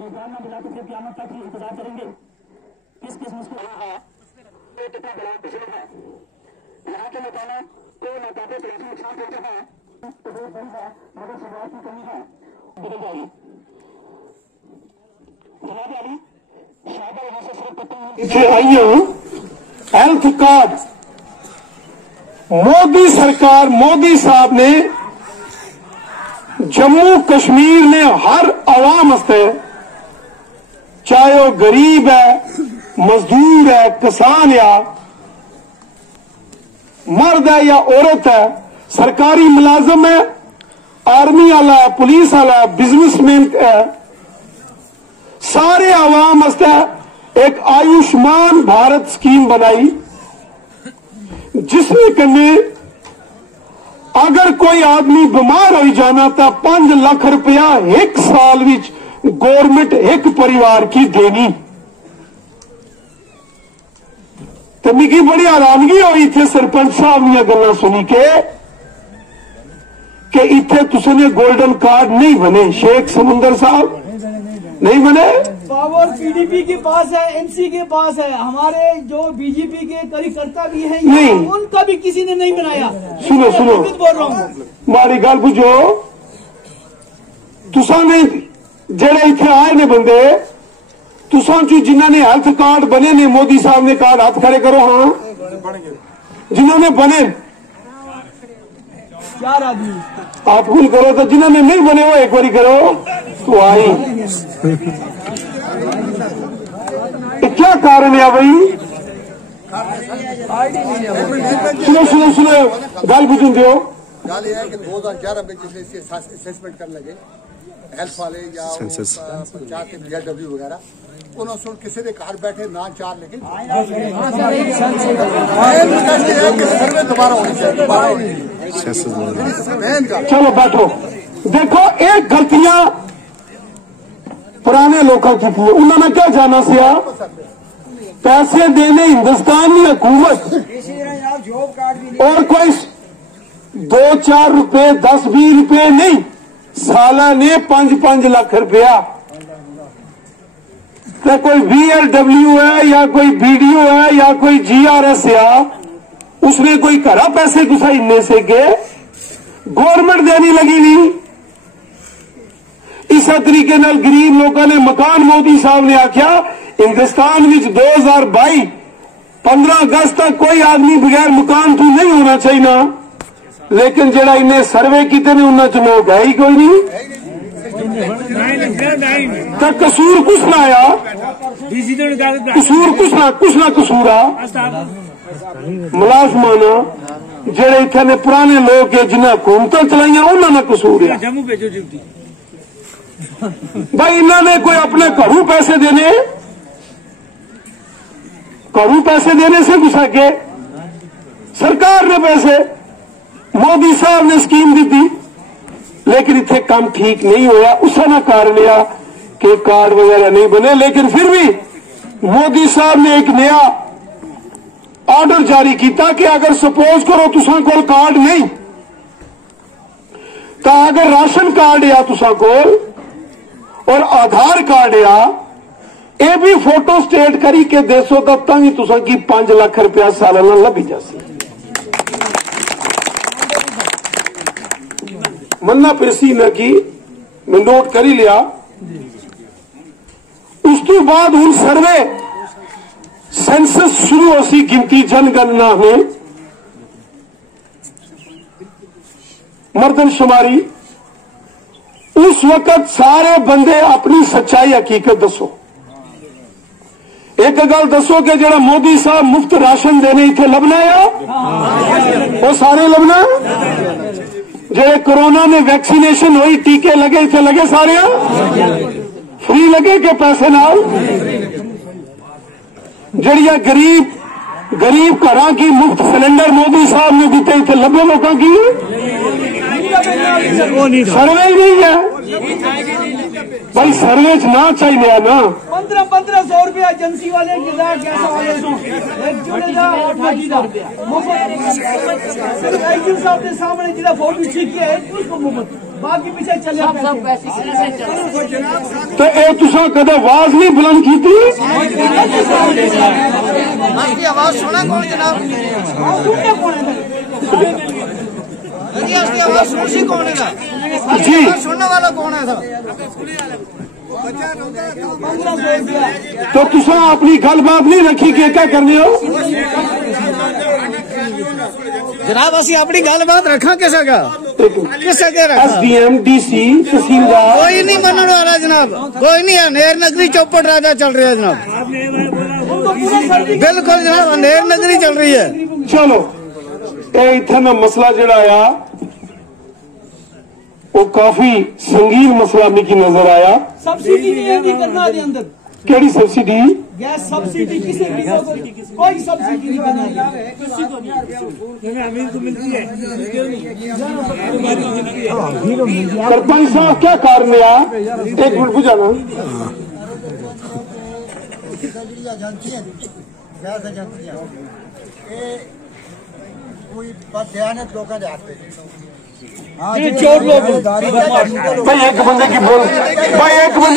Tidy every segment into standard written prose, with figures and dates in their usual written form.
रोजाना मिलाकर फिर क़यामत तक ही इंतजार करेंगे। किस किस मुश्किल है कितना बड़ा विषय है। यहाँ के नेताओं को नेताओं को ऐसे नुकसान देते हैं तो बहुत बड़ी है, मगर शुरुआत की कमी है बदल जाएगी। जनाब अली शायद यहाँ से सिर्फ हेल्थ कार्ड मोदी सरकार, मोदी साहब ने जम्मू कश्मीर ने हर आवाम हस्ते, चाहे वो गरीब है, मजदूर है, किसान या मर्द है या औरत है, सरकारी मुलाजिम है, आर्मी वाला है, पुलिस वाला है, बिजनेसमैन है, सारे आवाम हस्ते एक आयुष्मान भारत स्कीम बनाई, जिसमें कन्ने अगर कोई आदमी बीमार हो जाना तो 5 लाख रुपया एक साल विच गवर्नमेंट एक परिवार की देनी। तो मिगी बड़ी हैरानगी हुई थे सरपंच साहब ने गल्लां सुनी के कि इत्थे तुसने गोल्डन कार्ड नहीं बने। शेख समुंदर साहब नहीं बने। पावर पीडीपी के पास है, एमसी के पास है, हमारे जो बीजेपी के कार्यकर्ता भी हैं नहीं, उनका भी किसी ने नहीं बनाया। सुनो सुनो, बोल रहा हूँ मारी गल बुझो। तुसा ने जेड़े इत्थे आए ने बंदे, तुसा चो जिन्होंने हेल्थ कार्ड बने ने, मोदी साहब ने कार्ड हाथ खड़े करो। हाँ, जिन्होंने बने 4 आदमी आप भूल करो, तो जिन्होंने नहीं बने वो एक बारी करो। तो आई क्या कारण है भाई? सुनो सुनो सुनो, गल बुझन दो। गल यह है कि 2011 में जिसने इसकी असेसमेंट करने लगे हेल्थ वाले या पंचायत के BRW वगैरह, उन्होंने सुन किसी ने घर बैठे ना 4 लेकिन सर्वे दोबारा होनी चाहिए। चलो बैठो। देखो, एक गलतियां पुराने लोगों की थी, उन्होंने क्या जाना सिया पैसे देने हिंदुस्तान की हुकूमत और कोई 2-4 रुपए 10-20 रुपए नहीं, साला ने 5-5 लाख रुपया। तो कोई BLW है या कोई BDO है या कोई GRS या उसने कोई करा पैसे तुसा इन्ने से के गवर्नमेंट देनी लगी नहीं। इस तरीके नाल गरीब लोगों ने मकान, मोदी साहब ने आख्या हिंदुस्तान में 2022 15 अगस्त तक कोई आदमी बगैर मकान तो नहीं होना चाहिए ना, लेकिन जेड़ा इन्हें सर्वे किते ने उन्हें च लोग है ही कोई नहीं। तो कसूर कुछ ना आया, कसूर कुछ ना कसूर आ मुलाजमाना जेड़े इत्थे ने पुराने लोग है जिन्हें हुकूमत चलाइया उन्होंने कसूर है। भाई इन्होंने कोई अपने घरों पैसे देने से गुस्सा के सरकार ने पैसे, मोदी साहब ने स्कीम दी थी, लेकिन इतने काम ठीक नहीं होया। उसका कारण यह कि कार्ड वगैरह नहीं बने। लेकिन फिर भी मोदी साहब ने एक नया ऑर्डर जारी किया कि अगर सपोज करो तुसा कोल कार्ड नहीं, तो अगर राशन कार्ड या तुसा कोल और आधार कार्ड या ये भी फोटो स्टेट करी के देसो तब तक ही तुसा की 5 लाख रुपया सालाना लभी जासी। मन्ना पेशी न की मैं नोट करी लिया। उसके बाद हूं सर्वे सेंसस शुरू होसी, गिनती जनगणना में मर्दनशुमारी। उस वक्त सारे बंदे अपनी सच्चाई हकीकत दसो। एक गल दसो कि जरा मोदी साहब मुफ्त राशन देने इतने लबना है वो सारे लबना, जेड़े कोरोना में वैक्सीनेशन हुई टीके लगे इतने लगे सारे फ्री लगे के पैसे नाल। जड़िया गरीब गरीब घरा की मुफ्त सिलेंडर मोदी साहब ने दिते थे 90 लोगों की सर्वे ही नहीं है भाई। सर्वे च ना चाहिए ना 1500 रुपया एजेंसी वाले गैस वाले साहब के सामने जिला फोटो ठीक है उसको मुफ्त बाकी पीछे चले तो ये तुसा कदे आवाज नहीं बुलंद की थी? आवाज सुना कौन जनाब? आवाज सुन सी कौन है जी? सुनने वाला कौन है? तो तुसा अपनी गल बात नहीं रखी कि क्या करने हो जनाब? असि अपनी गल बात रखा किसा का SDM DC तहसीलदार कोई नहीं मनने वाला जनाब, कोई नहीं। अनेर नगरी चौपट राजा चल रही है जनाब, बिल्कुल जनाब अनेर नगरी चल रही है। चलो इतना मसला जड़ा आया वो काफी संगीन मसला मिकी नजर आया। सब्सिडी नहीं करना दे अंदर केड़ी सब्सिडी? गैस सब्सिडी किसी भी कोई सब्सिडी नहीं करना किसी को मिलती है। सरपंच साहब क्या कारण है? एक मिनट बुझाना। गैस एजेंसियां कोई बदयानत लोगों के हाथ पे चोर लोग भाई एक बंदे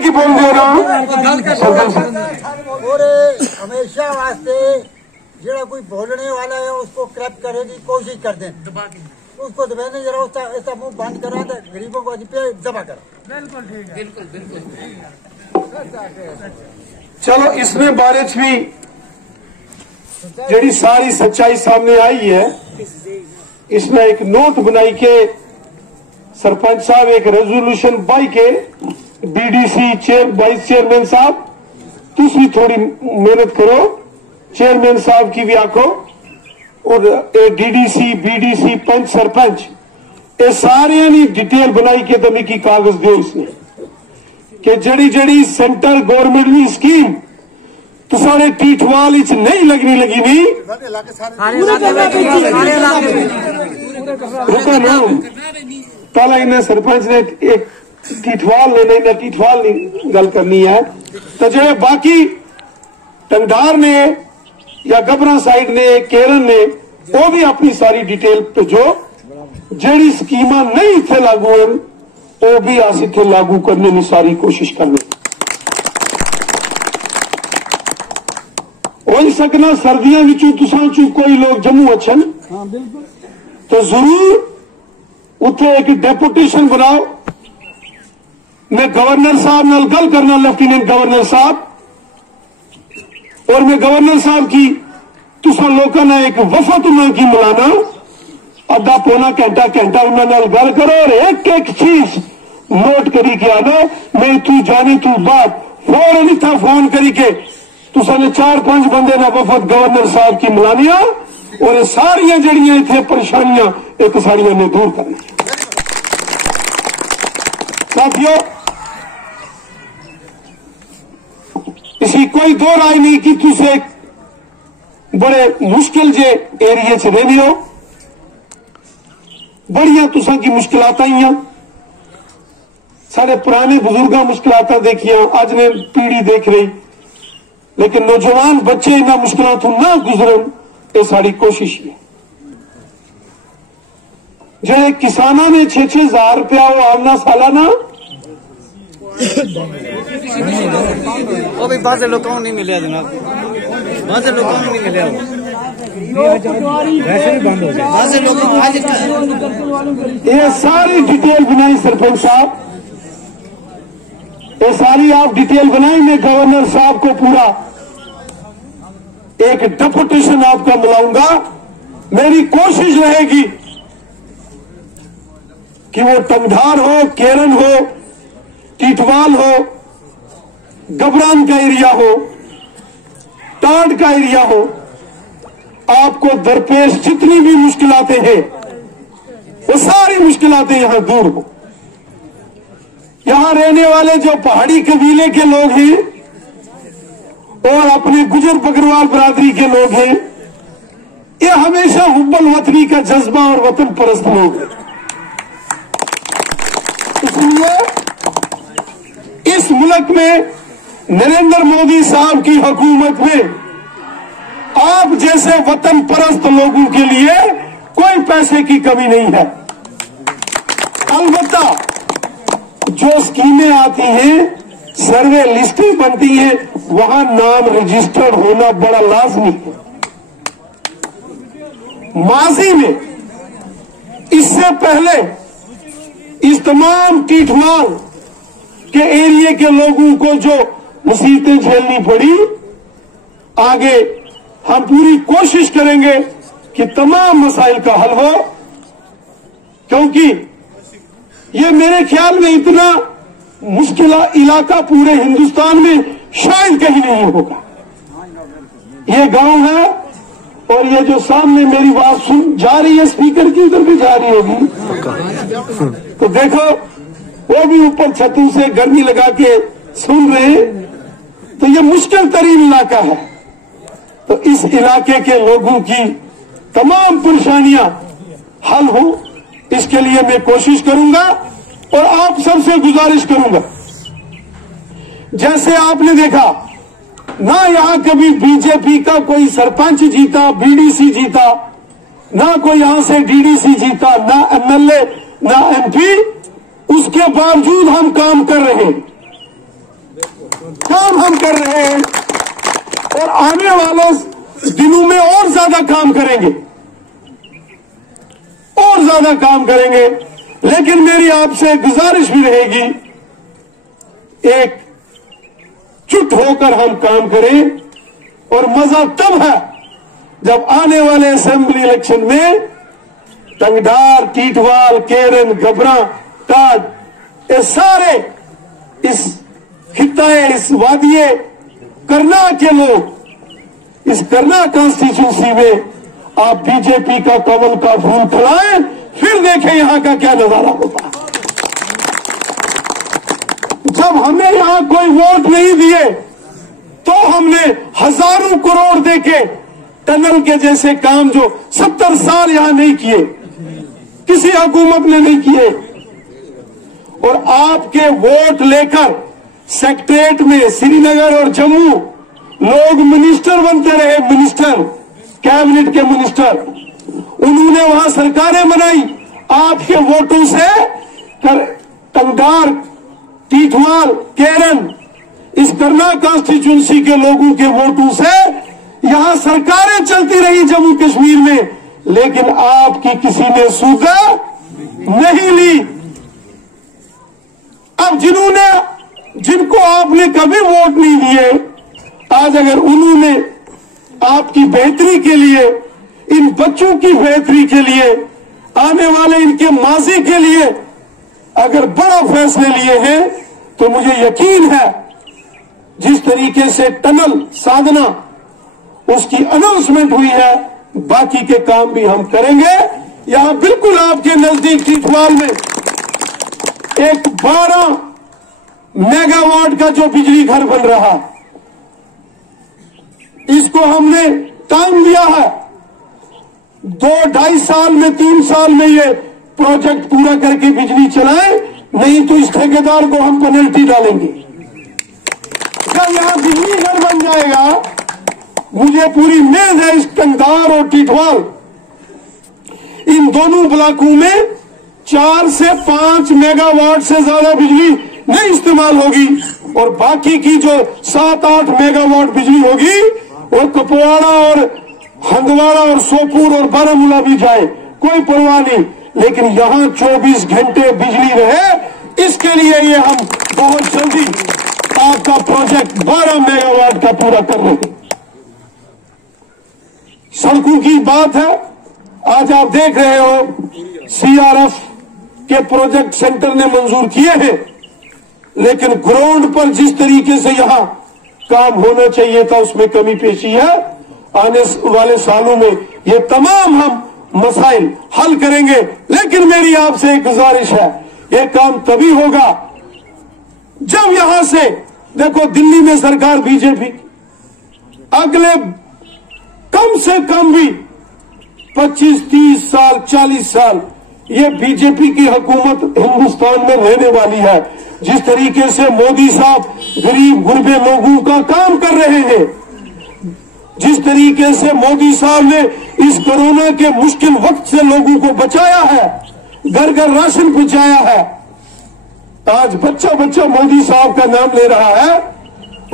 की बोल दो ना। और हमेशा वास्ते जरा कोई बोलने वाला है उसको क्रैप करने की कोशिश कर दें, उसको दबाने जरा ऐसा मुंह बंद करा दे, गरीबों को पे दबा कर। बिल्कुल। चलो इसमें बारे च भी जड़ी सारी सच्चाई सामने आई है। इसमें एक नोट बनाई के सरपंच साहब एक रेजोल्यूशन बाई के BDC वाइस चेयरमैन साहब तुसी थोड़ी मेहनत करो, चेयरमैन साहब की भी आखो और DDC BDC पंच सरपंच ये सारे नी डिटेल बनाई के तो मिकी कागज दो इसने कि जड़ी जड़ी सेंट्रल गवर्नमेंट की स्कीम तो सारे टीठवाल नहीं लगनी लगी नहीं पहला इन्हें सरपंच ने एक टीठवाल ने टीठवाल गल करनी है तो जो बाकी टंगधार ने या गबरा साइड ने केरन ने वो भी अपनी सारी डिटेल भेजो। जेड़ी स्कीमा नहीं इतने लागू है वो भी अस इतने लागू करने की सारी कोशिश करनी हो सकना। सर्दियों तुसा चू कोई लोग जम्मू अच्छन तो जरूर उथे एक डेपुटेशन बनाओ। मैं गवर्नर साहब नाल गल करना, लेफ्टिनेंट गवर्नर साहब, और मैं गवर्नर साहब की तुसा लोगों ने एक वफद उन्होंने मिलाना, अद्धा पौना घंटा उन्होंने गल करो और एक एक चीज नोट करी के आना। मैं तू जाने तू बात फौरन इतना फोन करी के तुसा ने 4-5 बंदे ना वफद गवर्नर साहब की मिलानिया और ये सारिया जड़ियां इतने परेशानियां एक सारिया ने दूर करनी। साथियों इसी कोई दो राय नहीं कि तुसे बड़े मुश्किल जे एरिए च रहने हो, बड़िया तुसा की मुश्किलात आईया, सारे पुराने बुजुर्गों मुश्किलात देखिया, अज ने पीढ़ी देख रही, लेकिन नौजवान बच्चे इन्होंने मुश्किलों तो ना गुजरन ये साड़ी कोशिश है। जो किसाना ने 6-6 हजार रुपया वो आमना सालाना वो भी बाहर से लोगों को नहीं मिले जनाब, बाहर से लोगों को नहीं मिले, बाहर से लोगों को ये सारी डिटेल बनाई सरपंच साहब, ये सारी आप डिटेल बनाई। मैं गवर्नर साहब को पूरा एक डेपुटेशन आपका बुलाऊंगा। मेरी कोशिश रहेगी कि वो टंगधार हो, केरन हो, टीठवाल हो, गबरान का एरिया हो, टांड का एरिया हो, आपको दरपेश जितनी भी मुश्किलातें हैं वो सारी मुश्किलातें यहां दूर हो। यहां रहने वाले जो पहाड़ी कबीले के लोग हैं और अपने गुजर बकरवाल बरादरी के लोग हैं ये हमेशा हुब्बल वतनी का जज्बा और वतन परस्त लोग हैं। इसलिए इस मुल्क में नरेंद्र मोदी साहब की हुकूमत में आप जैसे वतन परस्त लोगों के लिए कोई पैसे की कमी नहीं है। अलबत्ता जो स्कीमें आती हैं, सर्वे लिस्टें बनती हैं, वहां नाम रजिस्टर्ड होना बड़ा लाजमी है। माजी में इससे पहले इस तमाम टीठवाल के एरिया के लोगों को जो मुसीबतें झेलनी पड़ी, आगे हम पूरी कोशिश करेंगे कि तमाम मसाइल का हल हो, क्योंकि ये मेरे ख्याल में इतना मुश्किल इलाका पूरे हिंदुस्तान में शायद कहीं नहीं होगा। ये गांव है और ये जो सामने मेरी बात सुन जा रही है, स्पीकर की उधर भी जा रही होगी, तो देखो वो भी ऊपर छतों से गर्मी लगा के सुन रहे हैं। तो ये मुश्किल तरीन इलाका है। तो इस इलाके के लोगों की तमाम परेशानियां हल हो, इसके लिए मैं कोशिश करूंगा और आप सबसे गुजारिश करूंगा। जैसे आपने देखा ना, यहां कभी बीजेपी का कोई सरपंच जीता, बीडीसी जीता, ना कोई यहां से डीडीसी जीता, ना एमएलए, ना एमपी, उसके बावजूद हम काम कर रहे हैं, और आने वाले दिनों में और ज्यादा काम करेंगे, लेकिन मेरी आपसे गुजारिश भी रहेगी, एक जुट होकर हम काम करें। और मजा तब है जब आने वाले असेंबली इलेक्शन में टंगडार, टीटवाल, केरन, गबरा, टाड, ये सारे इस खिताए, इस वादिये करना के लोग इस करना कॉन्स्टिट्यूंसी में आप बीजेपी का कमल का फूल फैलाएं, फिर देखें यहां का क्या नजारा होता है। जब हमें यहां कोई वोट नहीं दिए तो हमने हजारों करोड़ देके टनल के जैसे काम जो 70 साल यहां नहीं किए, किसी हुकूमत ने नहीं किए, और आपके वोट लेकर सेक्रेटरीट में श्रीनगर और जम्मू लोग मिनिस्टर बनते रहे, मिनिस्टर, कैबिनेट के मिनिस्टर, उन्होंने वहां सरकारें बनाई आपके वोटों से। टंगडार, टीठवाल, केरन, इस करना कॉन्स्टिट्यूंसी के लोगों के वोटों से यहां सरकारें चलती रही जम्मू कश्मीर में, लेकिन आपकी किसी ने सूगा नहीं ली। अब जिनको आपने कभी वोट नहीं दिए, आज अगर उन्होंने आपकी बेहतरी के लिए, इन बच्चों की बेहतरी के लिए, आने वाले इनके माजी के लिए अगर बड़ा फैसले लिए हैं, तो मुझे यकीन है जिस तरीके से टनल साधना उसकी अनाउंसमेंट हुई है, बाकी के काम भी हम करेंगे। यहां बिल्कुल आपके नजदीक टीठवाल में एक 12 मेगावाट का जो बिजली घर बन रहा, इसको हमने टाइम दिया है 2-2.5 साल में, 3 साल में ये प्रोजेक्ट पूरा करके बिजली चलाएं, नहीं तो इस ठेकेदार को हम पेनल्टी डालेंगे। जब यहां बिजली घर बन जाएगा, मुझे पूरी उम्मीद है इस टंगडार और टीठवाल, इन दोनों ब्लॉकों में 4 से 5 मेगावाट से ज्यादा बिजली नहीं इस्तेमाल होगी, और बाकी की जो 7-8 मेगावाट बिजली होगी वो कुपवाड़ा और हंदवाड़ा और सोपुर और बारामूला भी जाए, कोई परवाह नहीं, लेकिन यहां 24 घंटे बिजली रहे, इसके लिए ये हम बहुत जल्दी आपका प्रोजेक्ट 12 मेगावाट का पूरा कर रहे हैं। सड़कों की बात है, आज आप देख रहे हो सीआरएफ के प्रोजेक्ट सेंटर ने मंजूर किए हैं, लेकिन ग्राउंड पर जिस तरीके से यहां काम होना चाहिए था उसमें कमी पेशी है। आने वाले सालों में ये तमाम हम मसाइल हल करेंगे, लेकिन मेरी आपसे एक गुजारिश है, ये काम तभी होगा जब यहां से, देखो दिल्ली में सरकार बीजेपी, अगले कम से कम भी 25, 30 साल, 40 साल ये बीजेपी की हुकूमत हिंदुस्तान में रहने वाली है। जिस तरीके से मोदी साहब गरीब गुरबे लोगों का काम कर रहे हैं, जिस तरीके से मोदी साहब ने इस कोरोना के मुश्किल वक्त से लोगों को बचाया है, घर घर राशन पहुंचाया है, आज बच्चा बच्चा मोदी साहब का नाम ले रहा है।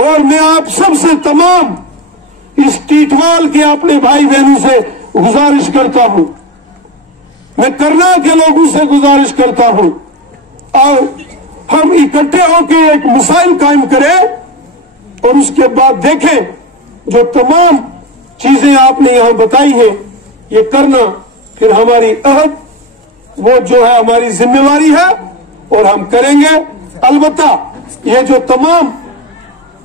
और मैं आप सबसे तमाम इस टीटवाल के अपने भाई बहनों से गुजारिश करता हूं, मैं करनाल के लोगों से गुजारिश करता हूं, और हम इकट्ठे होकर एक मिसाइल कायम करें और उसके बाद देखें जो तमाम चीजें आपने यहां बताई हैं ये करना फिर हमारी अहद वो जो है हमारी जिम्मेवारी है और हम करेंगे। अलबत्ता ये जो तमाम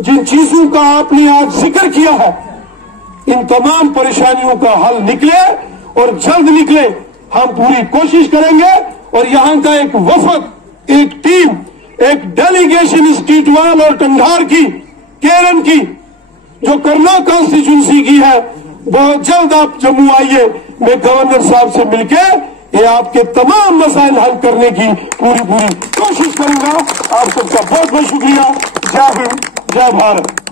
जिन चीजों का आपने आज जिक्र किया है इन तमाम परेशानियों का हल निकले और जल्द निकले, हम पूरी कोशिश करेंगे। और यहां का एक वफद, एक टीम, एक डेलीगेशन इस टीटवाल और कंधार की, केरन की जो करनाल कॉन्स्टिट्यूंसी की है, बहुत जल्द आप जम्मू आइए, मैं गवर्नर साहब से मिलके ये आपके तमाम मसाइल हल करने की पूरी कोशिश करूंगा। आप सबका बहुत बहुत शुक्रिया। जय हिंद, जय भारत।